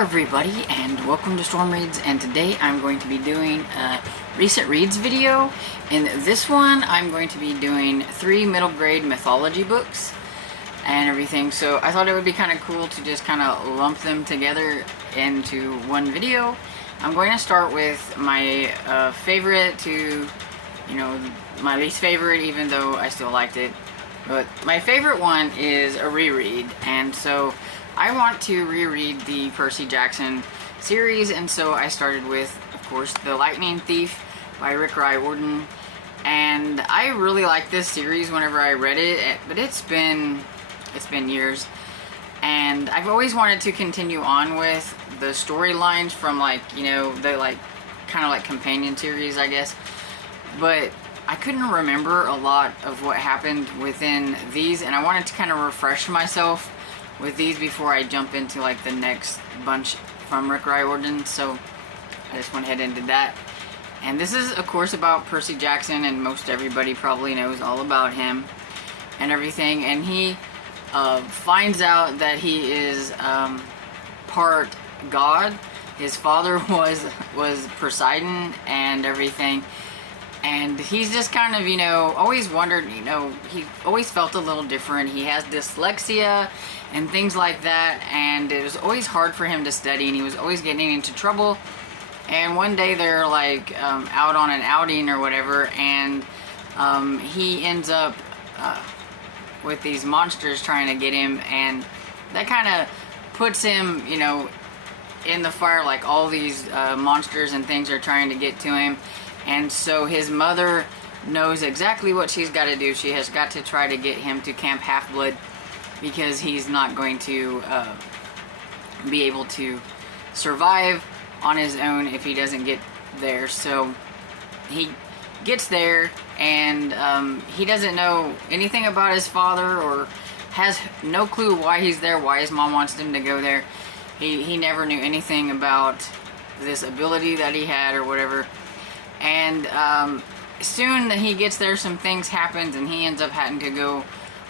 everybody, and welcome to Storm Reads, and today I'm going to be doing a recent reads video. In this one, I'm going to be doing 3 middle grade mythology books and everything, so I thought it would be kind of cool to just kind of lump them together into one video. I'm going to start with my favorite to, my least favorite, even though I still liked it. But my favorite one is a reread, and so I want to reread the Percy Jackson series, and so I started with, of course, The Lightning Thief by Rick Riordan. And I really liked this series whenever I read it, but it's been years, and I've always wanted to continue on with the storylines from the kind of like companion series, I guess, but I couldn't remember a lot of what happened within these, and I wanted to kind of refresh myself with these before I jump into like the next bunch from Rick Riordan. So I just went ahead and did that. And this is of course about Percy Jackson, and most everybody probably knows all about him and everything. And he finds out that he is part god. His father was Poseidon and everything. And he's just kind of, always wondered, he always felt a little different. He has dyslexia and things like that, and it was always hard for him to study, and he was always getting into trouble. And one day they're like out on an outing or whatever, and he ends up with these monsters trying to get him, and that kind of puts him, in the fire. Like all these monsters and things are trying to get to him. And so his mother knows exactly what she's got to do. She has got to try to get him to Camp Half-Blood, because he's not going to be able to survive on his own if he doesn't get there. So he gets there, and he doesn't know anything about his father, or has no clue why he's there, why his mom wants him to go there. He never knew anything about this ability that he had or whatever. And soon that he gets there, some things happen, and he ends up having to go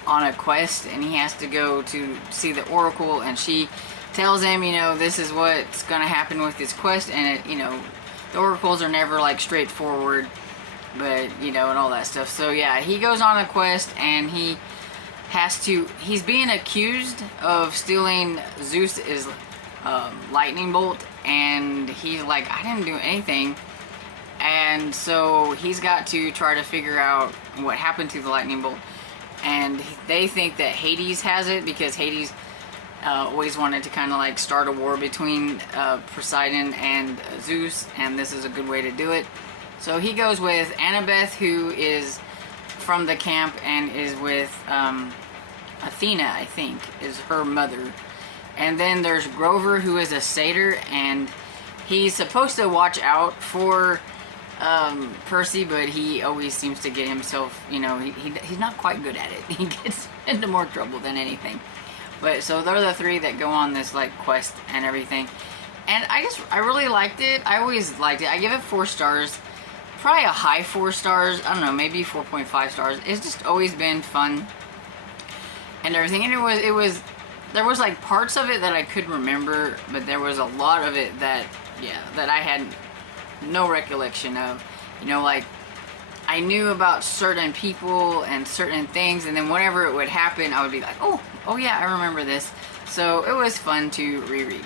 on a quest, and he has to go to see the Oracle, and she tells him, this is what's going to happen with this quest. And the oracles are never like straightforward, but and all that stuff. So yeah, he goes on a quest, and he's being accused of stealing Zeus's lightning bolt, and he's like, I didn't do anything. And so he's got to try to figure out what happened to the lightning bolt. And they think that Hades has it, because Hades always wanted to kind of like start a war between Poseidon and Zeus, and this is a good way to do it. So he goes with Annabeth, who is from the camp and is with Athena, I think, is her mother. And then there's Grover, who is a satyr, and he's supposed to watch out for Percy, but he always seems to get himself, he's not quite good at it. He gets into more trouble than anything. But so they're the 3 that go on this like quest and everything. And I really liked it. I always liked it. I give it 4 stars. Probably a high 4 stars. I don't know, maybe 4.5 stars. It's just always been fun and everything. And there was like parts of it that I could remember, but there was a lot of it that I had no recollection of. Like I knew about certain people and certain things, and then whenever it would happen, I would be like, oh yeah, I remember this. So it was fun to reread.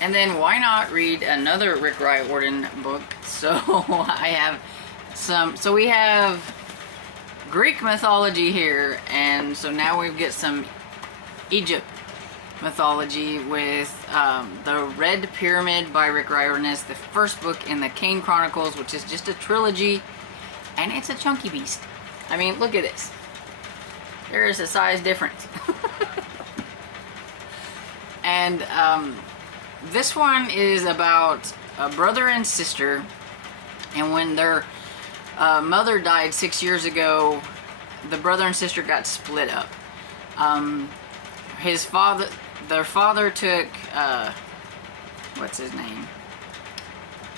And then why not read another Rick Riordan book? So I have so we have Greek mythology here, and so now we get some Egypt mythology with the Red Pyramid by Rick Riordan. Is the first book in the Kane Chronicles, which is just a trilogy, and it's a chunky beast. I mean, look at this. There is a size difference. And this one is about a brother and sister, and when their mother died 6 years ago, the brother and sister got split up. Their father took, what's his name?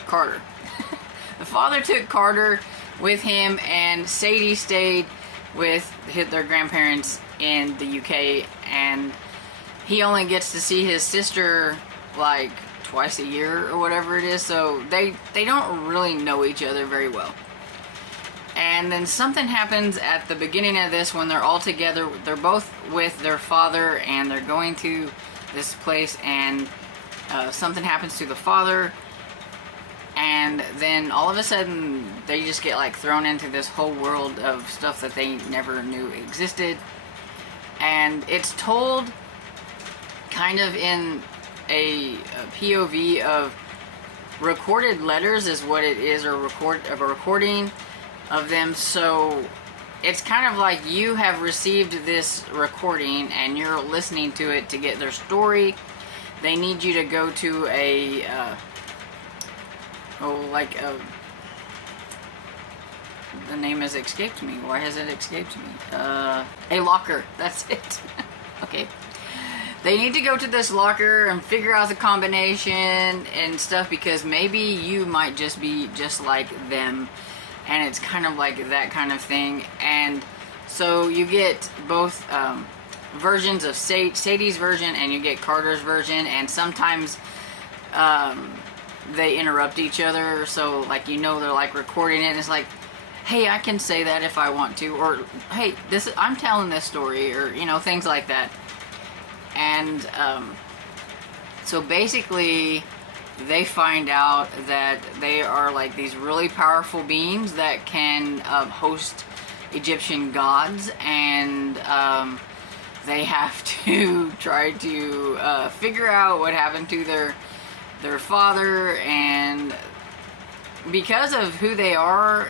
Carter. The father took Carter with him, and Sadie stayed with their grandparents in the UK, and he only gets to see his sister like twice a year or whatever it is, so they don't really know each other very well. And then something happens at the beginning of this when they're all together. They're both with their father and they're going to this place, and something happens to the father, and then all of a sudden they just get like thrown into this whole world of stuff that they never knew existed. And it's told kind of in a POV of recorded letters is what it is, or a recording of them. So it's kind of like you have received this recording and you're listening to it to get their story. They need you to go to a the name has escaped me. Why has it escaped me? A locker. That's it. Okay. They need to go to this locker and figure out the combination and stuff, because maybe you might just be just like them. And it's kind of like that kind of thing. And so you get both versions of Sadie's version, and you get Carter's version. And sometimes they interrupt each other. So like, you know, they're like recording it. And it's like, hey, I can say that if I want to. Or, hey, I'm telling this story. Or, you know, things like that. And so basically they find out that they are like these really powerful beings that can host Egyptian gods, and they have to try to figure out what happened to their father. And because of who they are,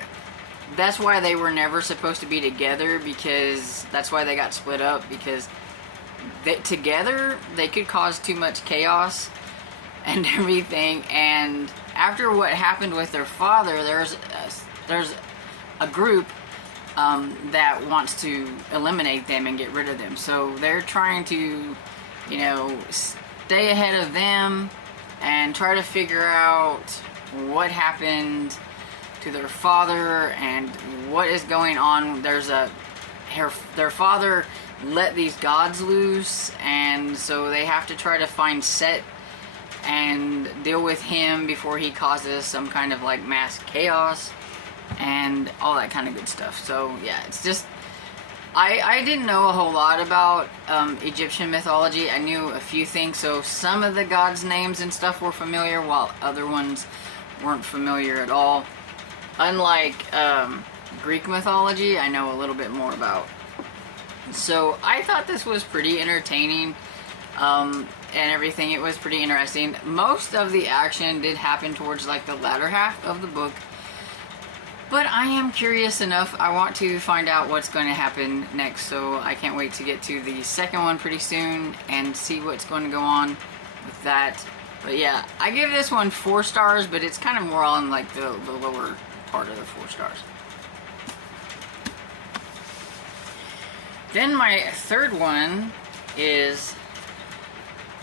that's why they were never supposed to be together, because that's why they got split up, because together they could cause too much chaos and everything. And after what happened with their father, there's a group that wants to eliminate them and get rid of them. So they're trying to, you know, stay ahead of them and try to figure out what happened to their father and what is going on. Their father let these gods loose, and so they have to try to find Set and deal with him before he causes some kind of like mass chaos and all that kind of good stuff. So yeah, it's just, I didn't know a whole lot about Egyptian mythology. I knew a few things, so some of the gods' names and stuff were familiar, while other ones weren't familiar at all. Unlike Greek mythology, I know a little bit more about. So I thought this was pretty entertaining and everything. It was pretty interesting. Most of the action did happen towards like the latter half of the book, but I am curious enough. I want to find out what's going to happen next, so I can't wait to get to the second one pretty soon and see what's going to go on with that. But yeah, I give this one 4 stars, but it's kind of more on like the lower part of the 4 stars. Then my third one is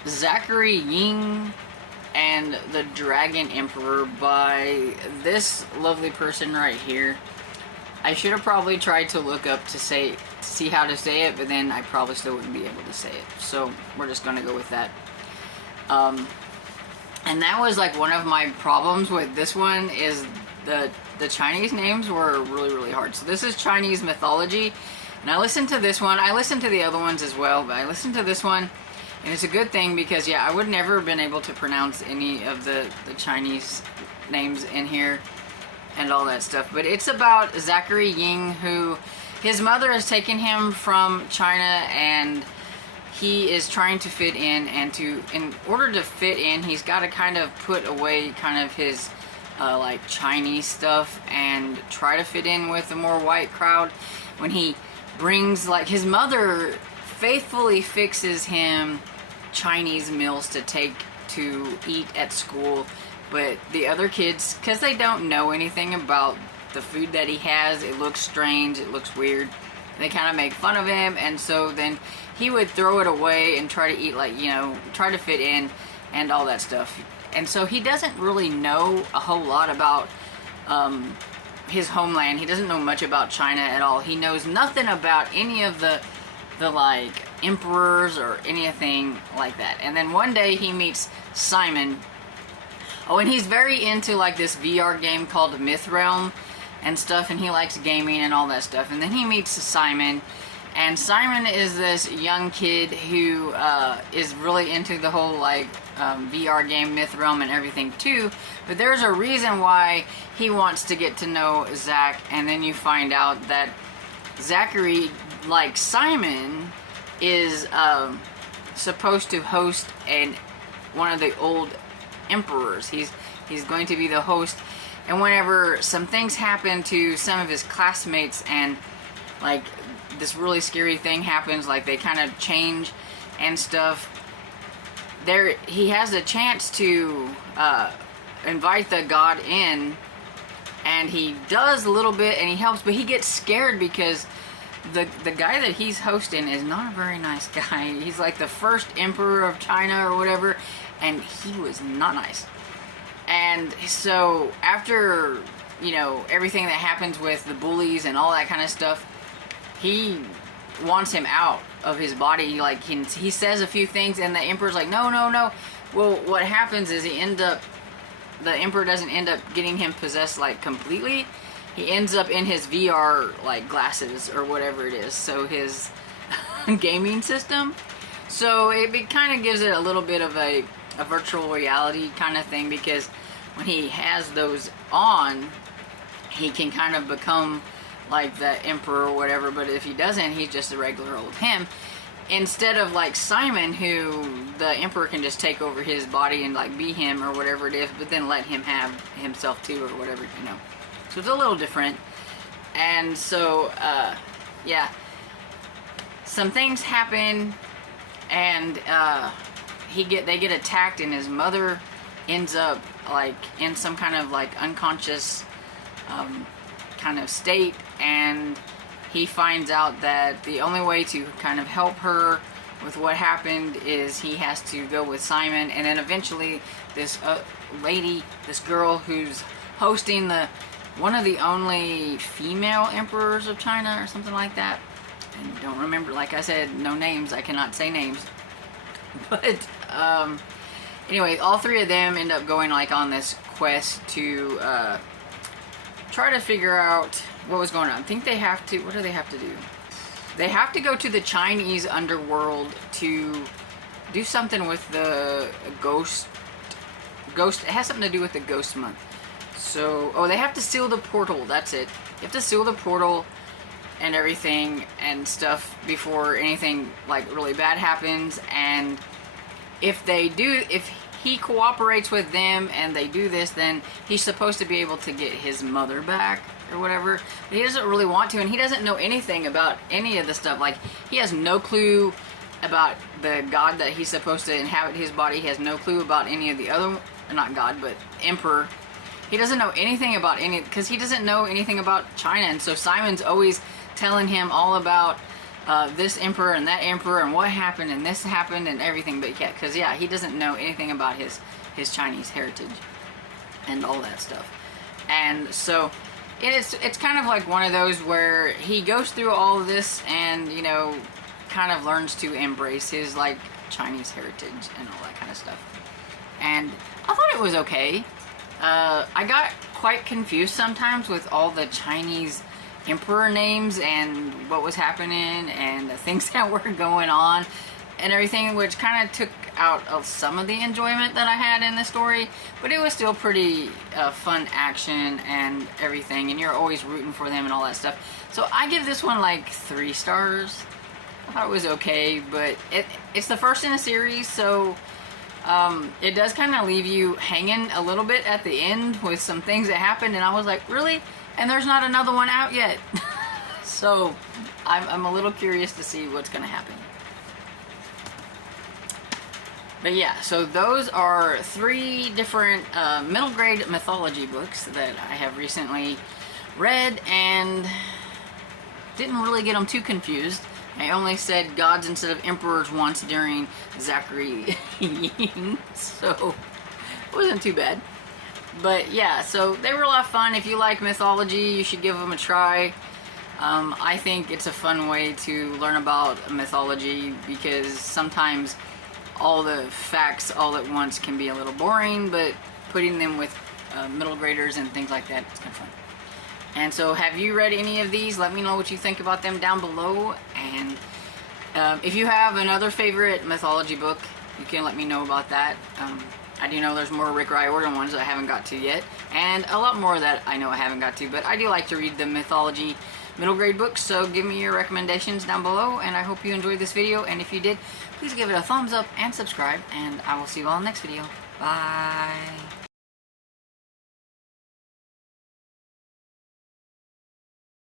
Zachary, Ying, and the Dragon Emperor by this lovely person right here. I should have probably tried to look up to see how to say it, but then I probably still wouldn't be able to say it. So we're just gonna go with that. And that was like one of my problems with this one, is the Chinese names were really hard. So this is Chinese Mythology. And I listened to this one. I listened to the other ones as well, but I listened to this one, and it's a good thing, because yeah, I would never have been able to pronounce any of the Chinese names in here and all that stuff. But it's about Zachary Ying, who his mother has taken him from China, and he is trying to fit in, and in order to fit in, he's got to kind of put away kind of his like Chinese stuff and try to fit in with a more white crowd. When he brings, like, his mother faithfully fixes him Chinese meals to take to eat at school, but the other kids, because they don't know anything about the food that he has, it looks strange, it looks weird, they kind of make fun of him, and so then he would throw it away and try to eat, like, you know, try to fit in and all that stuff. And so he doesn't really know a whole lot about his homeland. He doesn't know much about China at all. He knows nothing about any of the like emperors or anything like that. And then one day he meets Simon. Oh, and he's very into like this VR game called Myth Realm and stuff, and he likes gaming and all that stuff. And then he meets Simon, and Simon is this young kid who is really into the whole like VR game Myth Realm and everything too. But there's a reason why he wants to get to know Zach, and then you find out that Zachary, like Simon, is supposed to host one of the old emperors. He's going to be the host, and whenever some things happen to some of his classmates, and like this really scary thing happens, like they kind of change and stuff, there he has a chance to invite the god in, and he does a little bit and he helps, but he gets scared because the guy that he's hosting is not a very nice guy. He's like the first emperor of China or whatever, and he was not nice. And so after, you know, everything that happens with the bullies and all that kind of stuff, he wants him out of his body. Like he says a few things, and the emperor's like, no, no, no. Well, what happens is the emperor doesn't end up getting him possessed like completely. He ends up in his VR like glasses or whatever it is, so his gaming system. So it kind of gives it a little bit of a virtual reality kind of thing, because when he has those on, he can kind of become like the emperor or whatever. But if he doesn't, he's just a regular old him, instead of like Simon, who the emperor can just take over his body and like be him or whatever it is, but then let him have himself too or whatever, you know. So it's a little different. And so yeah, some things happen, and they get attacked, and his mother ends up like in some kind of like unconscious kind of state, and he finds out that the only way to kind of help her with what happened is he has to go with Simon. And then eventually this lady, this girl who's hosting one of the only female emperors of China or something like that, and don't remember, like I said, no names, I cannot say names. But anyway, all three of them end up going like on this quest to try to figure out what was going on. I think they have to, what do they have to do? They have to go to the Chinese underworld to do something with the ghost, it has something to do with the ghost month. So, oh, they have to seal the portal, that's it. You have to seal the portal and everything and stuff before anything like really bad happens. And if he cooperates with them and they do this, then he's supposed to be able to get his mother back or whatever. But he doesn't really want to, and he doesn't know anything about any of the stuff. Like, he has no clue about the god that he's supposed to inhabit his body. He has no clue about any of the other, not god, but emperor. He doesn't know anything about any, because he doesn't know anything about China. And so Simon's always telling him all about this emperor and that emperor and what happened and this happened and everything. But yeah, because yeah, he doesn't know anything about his Chinese heritage and all that stuff. And so it's kind of like one of those where he goes through all of this and, you know, kind of learns to embrace his like Chinese heritage and all that kind of stuff. And I thought it was okay. I got quite confused sometimes with all the Chinese emperor names and what was happening and the things that were going on and everything, which kind of took out of some of the enjoyment that I had in the story. But it was still pretty fun action and everything, and you're always rooting for them and all that stuff. So I give this one like 3 stars. I thought it was okay, but it's the first in a series, so it does kind of leave you hanging a little bit at the end with some things that happened, and I was like, really? And there's not another one out yet. So I'm a little curious to see what's going to happen. But yeah, so those are 3 different middle grade mythology books that I have recently read, and didn't really get them too confused. I only said gods instead of emperors once during Zachary Ying, so it wasn't too bad. But yeah, so they were a lot of fun. If you like mythology, you should give them a try. I think it's a fun way to learn about mythology because sometimes all the facts all at once can be a little boring, but putting them with middle graders and things like that, it's kind of fun. And so have you read any of these? Let me know what you think about them down below. And if you have another favorite mythology book, you can let me know about that. I do know there's more Rick Riordan ones that I haven't got to yet, and a lot more that I know I haven't got to, but I do like to read the mythology middle grade books, so give me your recommendations down below, and I hope you enjoyed this video, and if you did, please give it a thumbs up and subscribe, and I will see you all in the next video. Bye!